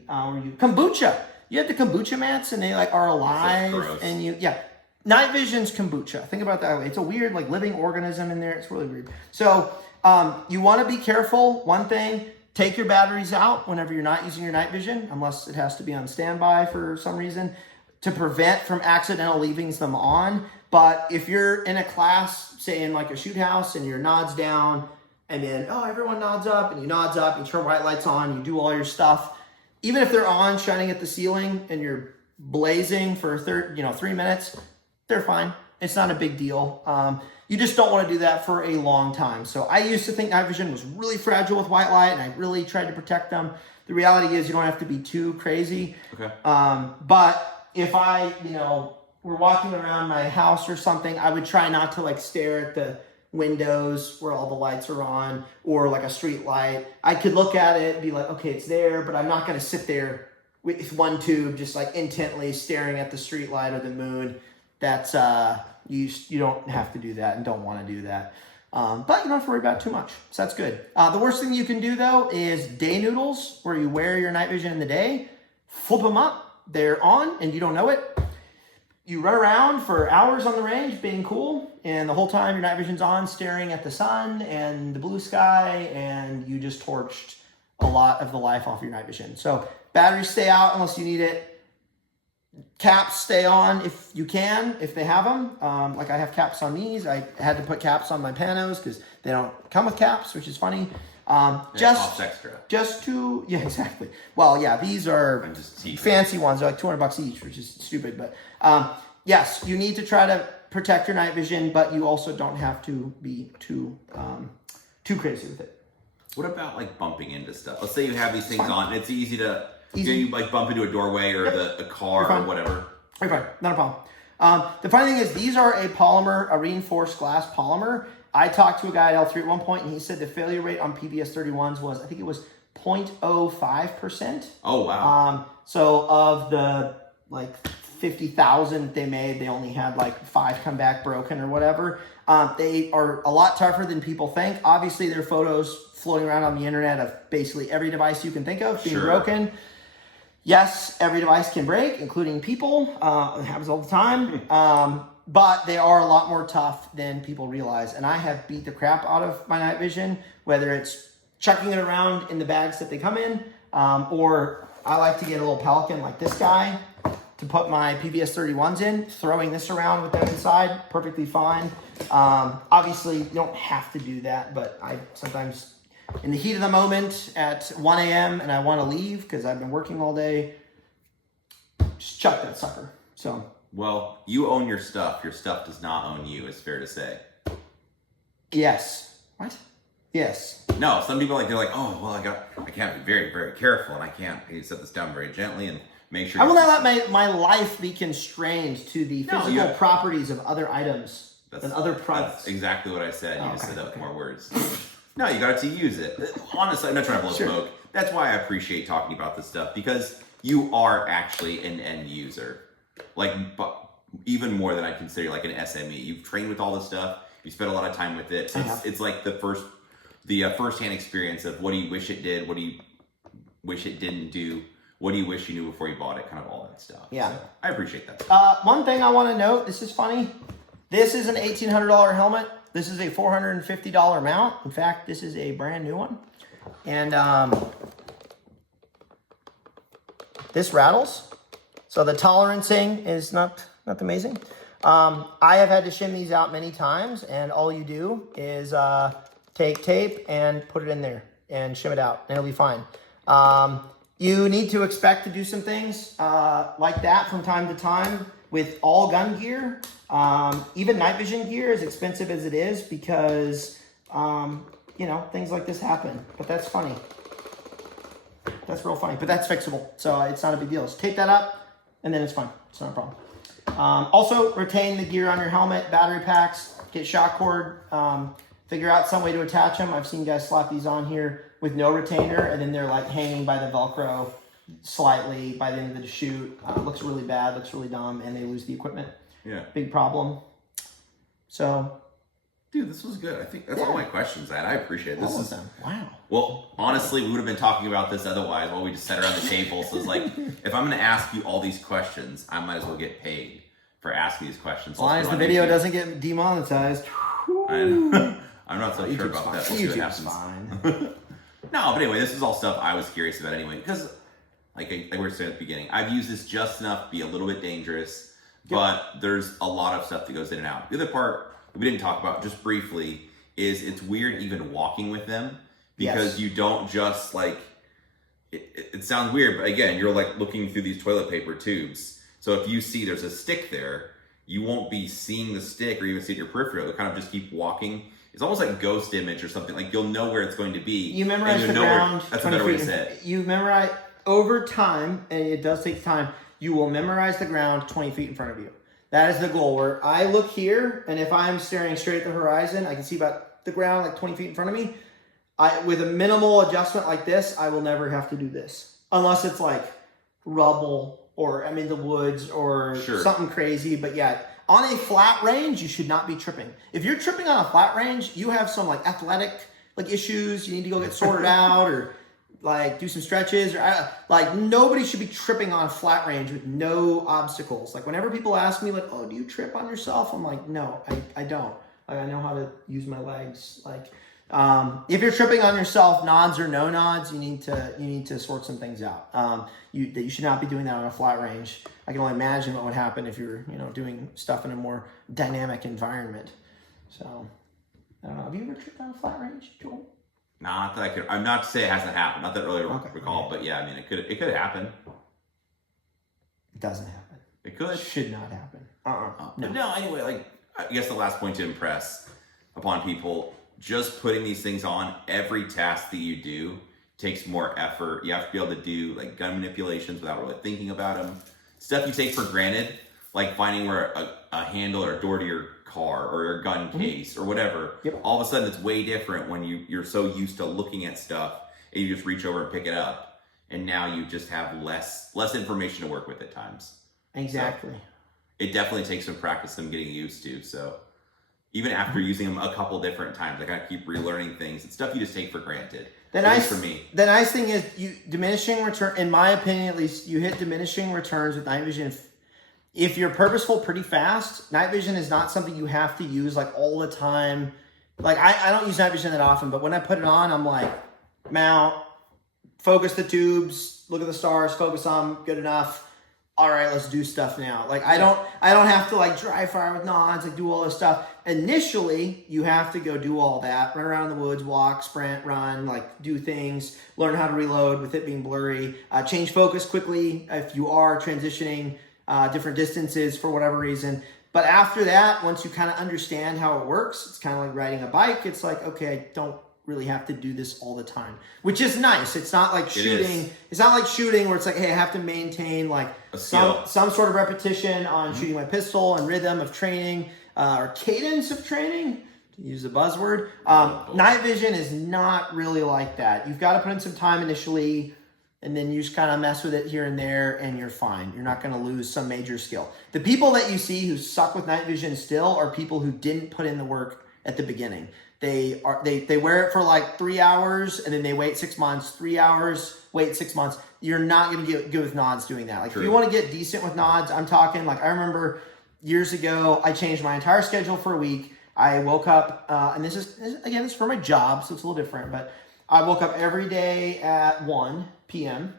Kombucha. You have the kombucha mats and they like are alive, and night vision's kombucha. Think about it that way. It's a weird like living organism in there. It's really weird. So you want to be careful. One thing, take your batteries out whenever you're not using your night vision, unless it has to be on standby for some reason, to prevent from accidental leaving them on. But if you're in a class, say in like a shoot house, and your nods down, and then everyone nods up, and you nods up, you turn white lights on, you do all your stuff. Even if they're on, shining at the ceiling, and you're blazing for 3 minutes, they're fine. It's not a big deal. You just don't want to do that for a long time. So I used to think night vision was really fragile with white light, and I really tried to protect them. The reality is you don't have to be too crazy. Okay. But if I, were walking around my house or something, I would try not to like stare at the windows where all the lights are on, or like a street light. I could look at it and be like, okay, it's there, but I'm not going to sit there with one tube just like intently staring at the street light or the moon. That's you don't have to do that and don't want to do that. But you don't have to worry about it too much. So that's good. The worst thing you can do though is day noodles, where you wear your night vision in the day, flip them up, they're on and you don't know it. You run around for hours on the range being cool, and the whole time your night vision's on, staring at the sun and the blue sky, and you just torched a lot of the life off your night vision. So batteries stay out unless you need it. Caps stay on if you can, if they have them. Like I have caps on these. I had to put caps on my Panos because they don't come with caps, which is funny. Costs extra. Exactly. Well, yeah, these are fancy ones. They're like $200 each, which is stupid. But yes, you need to try to protect your night vision, but you also don't have to be too crazy with it. What about like bumping into stuff? Let's say you have these things on. It's easy to you like bump into a doorway or a car or whatever. You're fine. Not a problem. The funny thing is, these are a reinforced glass polymer. I talked to a guy at L3 at one point, and he said the failure rate on PVS 31s was, I think it was 0.05%. Oh, wow. So of the like 50,000 they made, they only had like 5 come back broken or whatever. They are a lot tougher than people think. Obviously, there are photos floating around on the internet of basically every device you can think of being broken. Yes, every device can break, including people. It happens all the time. But they are a lot more tough than people realize. And I have beat the crap out of my night vision, whether it's chucking it around in the bags that they come in, or I like to get a little Pelican like this guy to put my PVS 31s in, throwing this around with them inside, perfectly fine. Obviously, you don't have to do that, but I sometimes, in the heat of the moment at 1 a.m. and I want to leave because I've been working all day, just chuck that sucker. So. Well, you own your stuff. Your stuff does not own you, it's fair to say. Yes. What? Yes. No, some people they're like, oh, well, I can't be very, very careful, and I set this down very gently and make sure. I will not let my life be constrained to the physical properties of other items than other products. That's exactly what I said. You just said that with more words. No, you got to use it. Honestly, I'm not trying to blow smoke. That's why I appreciate talking about this stuff, because you are actually an end user. But even more than I consider like an SME. You've trained with all this stuff. You spent a lot of time with it. It's like the first-hand experience of what do you wish it did, what do you wish it didn't do, what do you wish you knew before you bought it, kind of all that stuff. Yeah, so I appreciate that stuff. One thing I want to note, this is funny. This is an $1,800 helmet. This is a $450 mount. In fact, this is a brand new one, and this rattles. So the tolerancing is not amazing. I have had to shim these out many times, and all you do is take tape and put it in there and shim it out, and it'll be fine. You need to expect to do some things like that from time to time with all gun gear. Even night vision gear, as expensive as it is, because things like this happen. But that's funny. That's real funny, but that's fixable, so it's not a big deal. Just tape that up, and then it's fine. It's not a problem. Also, retain the gear on your helmet, battery packs. get shock cord, figure out some way to attach them. I've seen guys slap these on here with no retainer, and then they're like hanging by the Velcro slightly by the end of the shoot. Looks really bad, looks really dumb, and they lose the equipment. Yeah. Big problem. So, dude, this was good. I think that's all my questions, Ed. I appreciate it. This is them. Wow. Well, honestly, we would have been talking about this otherwise while we just sat around the table. So it's like, if I'm going to ask you all these questions, I might as well get paid for asking these questions. As long as the video doesn't get demonetized. I'm not so sure about that. We'll see what YouTube's happens. fine. No, but anyway, this is all stuff I was curious about anyway, because like we were saying at the beginning, I've used this just enough to be a little bit dangerous, but there's a lot of stuff that goes in and out. The other part that we didn't talk about just briefly is it's weird even walking with them, because you don't just like, it sounds weird, but again, you're like looking through these toilet paper tubes. So if you see there's a stick there, you won't be seeing the stick or even see your peripheral. You'll kind of just keep walking. It's almost like ghost image or something. Like you'll know where it's going to be. You memorize the ground. That's a better way to say it. You memorize over time, and it does take time. You will memorize the ground 20 feet in front of you. That is the goal. Where I look here, and if I'm staring straight at the horizon, I can see about the ground like 20 feet in front of me. With a minimal adjustment like this, I will never have to do this. Unless it's like rubble or I'm in the woods or something crazy. But yeah, on a flat range, you should not be tripping. If you're tripping on a flat range, you have some like athletic like issues. You need to go get sorted out or like do some stretches. Or like nobody should be tripping on a flat range with no obstacles. Like whenever people ask me like, oh, do you trip on yourself? I'm like, no, I don't. Like I know how to use my legs. Like if you're tripping on yourself, nods or no nods, you need to sort some things out. You should not be doing that on a flat range. I can only imagine what would happen if you're doing stuff in a more dynamic environment. So I don't know. Have you ever tripped on a flat range, Joel? Not that I could. I'm not to say it hasn't happened. Not that I really recall, but yeah, I mean it could happen. It doesn't happen. It could. It should not happen. No. Anyway, like I guess the last point to impress upon people. Just putting these things on, every task that you do takes more effort. You have to be able to do like gun manipulations without really thinking about them. Stuff you take for granted, like finding where a handle or a door to your car or your gun case or whatever. Yep. All of a sudden it's way different when you're so used to looking at stuff and you just reach over and pick it up. And now you just have less information to work with at times. Exactly. So it definitely takes some practice and getting used to. So even after using them a couple different times, I gotta keep relearning things. It's stuff you just take for granted. The nice thing is you diminishing return. In my opinion, at least, you hit diminishing returns with night vision. If you're purposeful pretty fast, night vision is not something you have to use like all the time. Like I don't use night vision that often, but when I put it on, I'm like, mount, focus the tubes, look at the stars, focus on them, good enough. All right, let's do stuff now. Like I don't have to like dry fire with nods, like do all this stuff. Initially, you have to go do all that, run around in the woods, walk, sprint, run, like do things, learn how to reload with it being blurry, change focus quickly if you are transitioning different distances for whatever reason. But after that, once you kind of understand how it works, it's kind of like riding a bike. It's like, okay, I don't really have to do this all the time, which is nice. It's not like shooting. It's not like shooting where it's like, hey, I have to maintain like some sort of repetition on shooting my pistol and rhythm of training or cadence of training, to use the buzzword. Night vision is not really like that. You've got to put in some time initially, and then you just kind of mess with it here and there, and you're fine. You're not going to lose some major skill. The people that you see who suck with night vision still are people who didn't put in the work at the beginning. They wear it for like 3 hours and then they wait 6 months, 3 hours, wait 6 months. You're not going to get good with nods doing that. Like if you want to get decent with nods, I'm talking like, I remember years ago, I changed my entire schedule for a week. I woke up, and this is for my job, so it's a little different, but I woke up every day at 1 p.m.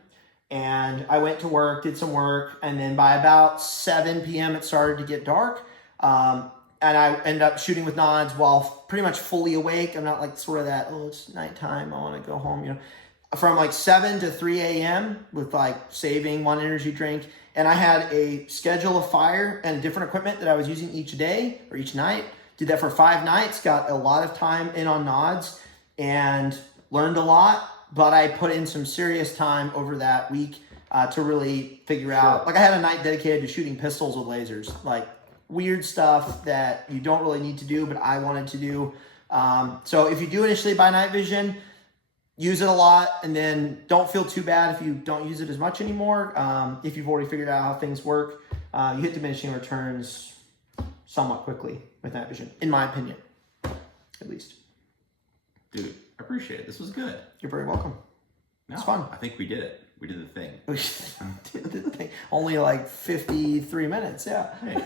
and I went to work, did some work, and then by about 7 p.m. it started to get dark. And I ended up shooting with nods while pretty much fully awake. I'm not like sort of that, oh, it's nighttime, I want to go home, From like 7 to 3 a.m. with like saving one energy drink. And I had a schedule of fire and different equipment that I was using each day or each night. Did that for 5 nights, got a lot of time in on nods and learned a lot. But I put in some serious time over that week to really figure out. Like I had a night dedicated to shooting pistols with lasers. Like weird stuff that you don't really need to do, but I wanted to do. So if you do initially buy night vision, use it a lot, and then don't feel too bad if you don't use it as much anymore. If you've already figured out how things work, you hit diminishing returns somewhat quickly with night vision, in my opinion, at least. Dude, I appreciate it. This was good. You're very welcome. No, It's fun. I think we did it. We did the thing. Did the thing. Only like 53 minutes, yeah. Hey,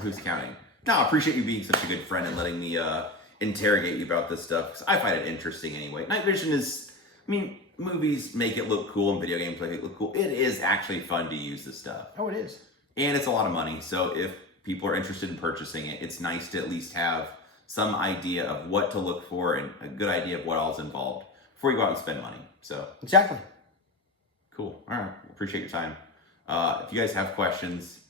who's counting? No, I appreciate you being such a good friend and letting me interrogate you about this stuff, because I find it interesting anyway. Night vision is, I mean, movies make it look cool and video games make it look cool. It is actually fun to use this stuff. Oh, it is. And it's a lot of money, so if people are interested in purchasing it, it's nice to at least have some idea of what to look for and a good idea of what all's involved before you go out and spend money. So Exactly. cool. All right. Appreciate your time. If you guys have questions,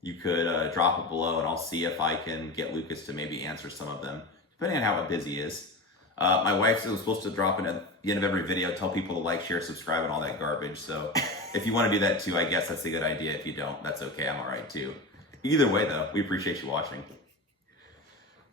you could drop it below, and I'll see if I can get Lucas to maybe answer some of them, depending on how busy he is. My wife was supposed to drop in at the end of every video, tell people to like, share, subscribe, and all that garbage. So if you want to do that too, I guess that's a good idea. If you don't, that's okay. I'm all right too. Either way, though, we appreciate you watching.